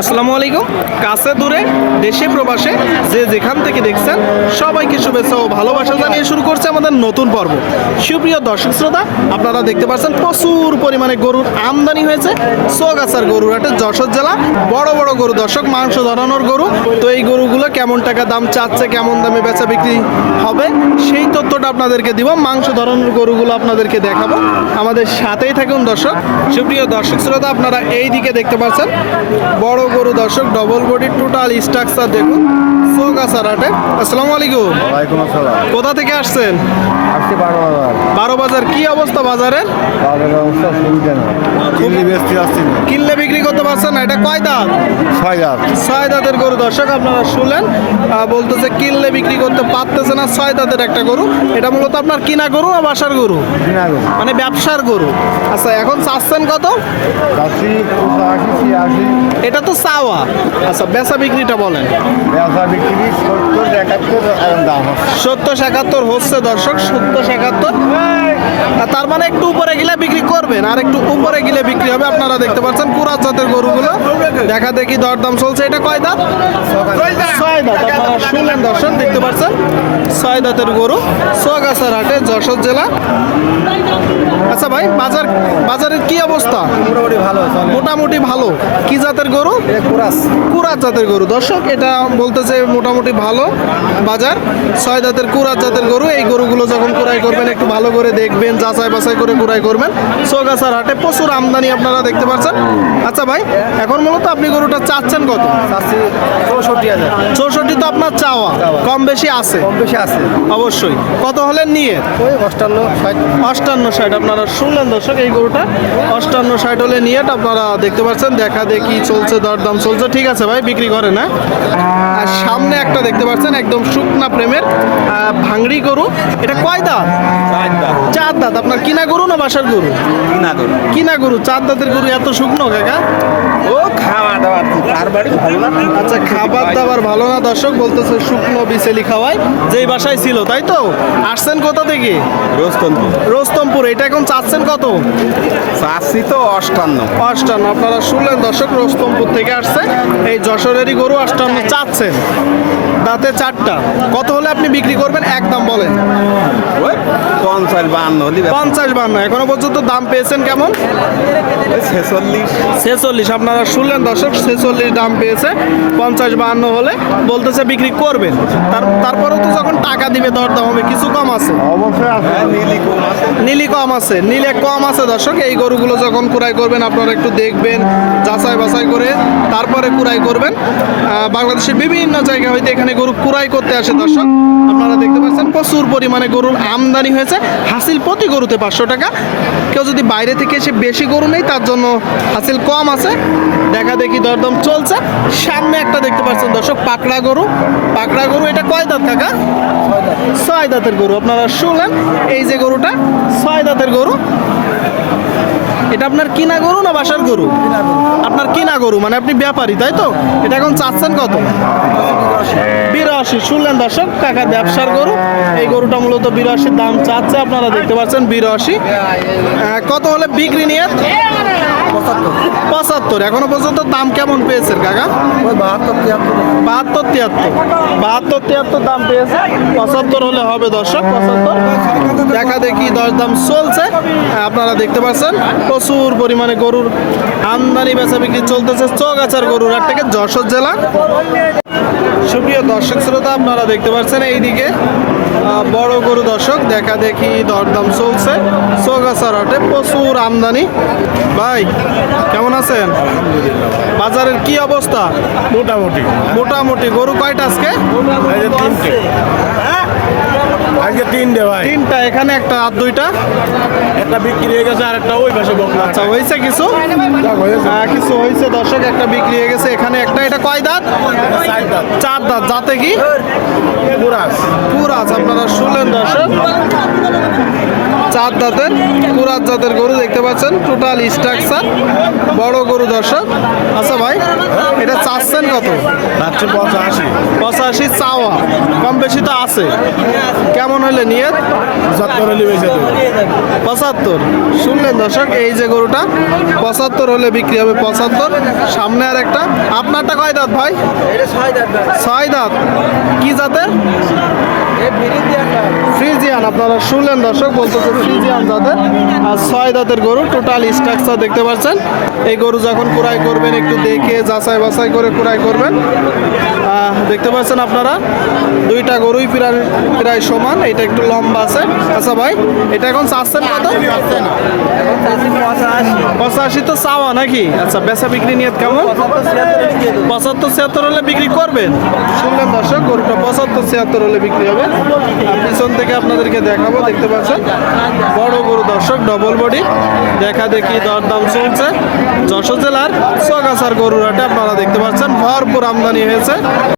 আসসালামু আলাইকুম। কাছে দূরে, দেশে, প্রবাসে, যে যেখান থেকে দেখছেন, সবাইকে শুভেচ্ছা ও ভালোবাসা জানিয়ে শুরু করছে আমাদের নতুন পর্ব। সুপ্রিয় দর্শক শ্রোতা, আপনারা দেখতে পাচ্ছেন প্রচুর পরিমাণে গরুর আমদানি হয়েছে। সোগাছার গরুর হাটে যশোর জেলা, বড় বড় গরু দর্শক, মাংস ধরানোর গরু। তো এই গরুগুলো কেমন টাকা দাম চাচ্ছে, কেমন দামে বেচা বিক্রি হবে, সেই তথ্যটা আপনাদেরকে দিব। মাংস ধরানোর গরুগুলো আপনাদেরকে দেখাবো। আমাদের সাথেই থাকুন দর্শক। সুপ্রিয় দর্শক শ্রোতা, আপনারা এই দিকে দেখতে পাচ্ছেন, বড় গরু দর্শক ডবল বডি টোটাল স্ট্রাকচার দেখুন। সোগাছার হাটে। আসসালামু আলাইকুম। ওয়ালাইকুম আসসালাম। কোথা থেকে আসছেন? আসছি বারো হাজার বারো বাজার কি অবস্থা বাজারের? তাদের অবস্থা সুবিধা না কিনলি বেচতে আসছি না। কিনলে বিক্রি করতে পারছেন না এটা কয় দাঁত? ছয় হাজার ছয় দাঁতের গরু দর্শক আপনারা শুনলেন বলতেছে কিনলে বিক্রি করতে পারতেছে না ছয় দাঁতের একটা গরু। এটা মূলত আপনার কিনা গরু না বাসার গরু? কিনা গো মানে ব্যবসার গরু। আচ্ছা এখন চাচ্ছেন কত? এটা তো চাওয়া। আচ্ছা বেচা বিক্রিটা বলেন। ব্যবসা বিক্রি সত্তর একাত্তর দাম সত্তর একাত্তর হচ্ছে দর্শক সত্তর একাত্তর। তার মানে একটু উপরে গেলে বিক্রি করবেন আর একটু উপরে গেলে বিক্রি হবে। আপনারা দেখতে পাচ্ছেন কুরাত জাতের গরুগুলো। দেখা দেখি দরদাম চলছে। এটা কয় দাঁত? ছয় দাঁত। আপনারা শুনলেন দর্শক দেখতে পাচ্ছেন? ছয় দাঁতের গরু সোয়াগাছার হাটে যশোর জেলা। আচ্ছা ভাই বাজার বাজারের কি অবস্থা? মোটামুটি ভালো মোটামুটি ভালো। কি জাতের গরু? কুরাস। কুরাত জাতের গরু। দর্শক এটা বলতেছে মোটামুটি ভালো বাজার। ছয় জাতের কুরাত জাতের গরু এই গরুগুলো যখন কুড়াই করবেন একটু ভালো করে দেখবেন যাচাই বাছাই করে কুড়াই করবেন। চৌগাছার হাটে প্রচুর আমদানি আপনারা দেখতে পাচ্ছেন। আচ্ছা ভাই এখন মূলত আপনি গরুটা চাচ্ছেন কত? চৌষট্টি হাজার। চৌষট্টি তো আপনার চাওয়া কম বেশি আছে? কম বেশি আছে। অবশ্যই। কত হলেন নিয়ে? ওই অষ্টান্ন ষাট। অষ্টান্ন ষাট আপনারা শুনলেন দর্শক এই গরুটা। অষ্টান্ন ষাট হলে নিয়ে আপনারা দেখতে পাচ্ছেন দেখা দেখি চলছে দরদাম চলছে। ঠিক আছে ভাই বিক্রি করে না আর সামনে একটা দেখতে পাচ্ছেন একদম শুকনা প্রেমের আহ, ভাঙড়ি গরু। এটা কয় দাঁত? চার দাঁত। আপনার কিনা গরু না বাসার গরু? কিনা গো কিনা গরু? চার দাঁতের গরু এত শুকনো কাকা? ও খাওয়া দাওয়া তার বাড়ি ভালো না। আচ্ছা খাবার দাবার ভালো না দর্শক? বলতেছে শুকনো বিচেলি খাওয়াই যেই বাসায় ছিল তাই তো? আসছেন কোথা থেকে? রোস্তন্ত্র রোস্তমপুর। এটা এখন চাচ্ছেন কত? চাচ্ছি তো অষ্টান্ন। অষ্টান্ন। আপনারা শুনলেন দর্শক রোস্তমপুর থেকে আসছে। এই যশোরেরই গরু অষ্টান্ন চাচ্ছেন। দাঁতে চারটা। কত হলে আপনি বিক্রি করবেন একদম বলেন। ওই পঞ্চাশ বান্ন হলি পঞ্চাশ বান্ন এখনও পর্যন্ত দাম পেয়েছেন কেমন? ছেচল্লিশ। ছেচল্লিশ আপনারা শুনলেন দর্শক ছেচল্লিশ দাম পেয়েছে পঞ্চাশ বান্ন হলে বলতেছে বিক্রি করবেন। তার তারপরেও তো যখন টাকা দিবে দরদাম হবে কিছু কম আছে। অবশ্যই আছে। নীলি কম আছে, নীলি কম আছে দর্শক। এই গরুগুলো যখন কুড়াই করবেন, আপনারা একটু দেখবেন, যাচাই বাছাই করে তারপরে কুড়াই করবেন। বাংলাদেশের বিভিন্ন জায়গা হইতে এখানে গরু কুড়াই করতে আসে দর্শক। আপনারা দেখতে পাচ্ছেন, প্রচুর পরিমাণে গরুর আমদানি হয়েছে। হাসিল প্রতি গরুতে পাঁচশো টাকা। কেউ যদি বাইরে থেকে এসে বেশি গরু নেই তার জন্য হাসিল কম আছে। দেখা দেখি দরদম চলছে। সামনে একটা দেখতে পাচ্ছেন দর্শক, পাকড়া গরু। পাকড়া গরু, এটা কয় দাঁত কাকা? ছয় দাঁতের গরু। আপনারা শুনলেন, এই যে গরুটা ছয় দাঁতের গরু। এটা আপনার কিনা গরু না বাসার গরু? আপনার কিনা গরু মানে আপনি ব্যাপারী, তাই তো? এটা এখন চাচ্ছেন কত? বিরাশি, শুনলেন দর্শক? কাকার ব্যবসার গরু। এই গরুটা মূলত বিরাশির দাম চাচ্ছে, আপনারা দেখতে পাচ্ছেন বিরাশি। কত হলে বিক্রি নিয়ে? পঁচাত্তর। এখনও পর্যন্ত দাম কেমন পেয়েছেন কাকা? বাহাত্তর তিয়াত্তর। বাহাত্তর তিয়াত্তর। বাহাত্তর তিয়াত্তর দাম পেয়েছে। পঁচাত্তর হলে হবে দর্শক পঁচাত্তর। দেখা দেখি দশ দাম চলছে। আপনারা দেখতে পাচ্ছেন প্রচুর পরিমাণে গরুর আমদানি বেচা বিক্রি চলতেছে। চৌগাছার গরুর হাট থেকে যশোর জেলা। সুপ্রিয় দর্শক শ্রোতা আপনারা দেখতে পাচ্ছেন এইদিকে বড় গরু দর্শক দেখা দেখি দরদাম চলছে। চৌগাছার হাটে প্রচুর আমদানি। ভাই কেমন আছেন? বাজারের কি অবস্থা? মোটামুটি। মোটামুটি। গরু কয়টা আজকে? তিনটে। আজকে তিনটে ভাই। তিনটা এখানে একটা আর দুইটা। একটা বিক্রি হয়ে গেছে আর একটা ওই পাশে বকলা আচ্ছা হয়েছে কিছু? হ্যাঁ কিছু হয়েছে দর্শক একটা বিক্রি হয়ে গেছে। এখানে একটা এটা কয় দাঁত? চার দাঁত। যাতে কি? পুরাস। পুরাজ আপনারা শুনলেন দর্শক। চার দাঁতের পুরাজ জাতের গরু দেখতে পাচ্ছেন টোটাল স্ট্রাকচার বড় গরু দর্শক। আচ্ছা ভাই এটা চাচ্ছেন কত? হচ্ছে পঁচাশি। পঁচাশি চাওয়া কম বেশি তো আছে। কেমন হলে নিয়ে হলে বেঁচে পঁচাত্তর। শুনলেন দর্শক এই যে গরুটা পঁচাত্তর হলে বিক্রি হবে পঁচাত্তর। সামনে আর একটা। আপনারটা কয় দাঁত ভাই? ছয় দাঁত। কি জাতের? আপনারা শুনলেন দর্শক বলতেছে ফ্রিজিয়ান জাতের আর ছয় দাঁতের গরু টোটাল স্ট্রাকচার দেখতে পাচ্ছেন এই গরু যখন কুড়াই করবেন একটু দেখে যাচাই বাছাই করে কুড়াই করবেন দেখতে পাচ্ছেন আপনারা দুইটা গরুই প্রায় প্রায় সমান এটা একটু লম্বা আছে আচ্ছা ভাই এটা এখন চাচ্ছেন কত পঁচাশি তো চাওয়া নাকি? আচ্ছা বেচা বিক্রি নিয়ে কেমন? পঁচাত্তর ছিয়াত্তর হলে বিক্রি করবেন? শুনলেন দর্শক, গরুটা পঁচাত্তর ছিয়াত্তর হলে বিক্রি হবে। পিছন থেকে আপনাদেরকে দেখাবো, দেখতে পাচ্ছেন? বড় গরু দর্শক ডবল বডি দেখা দেখি দরদাম চলছে। যশোর জেলার সোগাছার গরুরাটা আপনারা দেখতে পাচ্ছেন, ভরপুর আমদানি হয়েছে।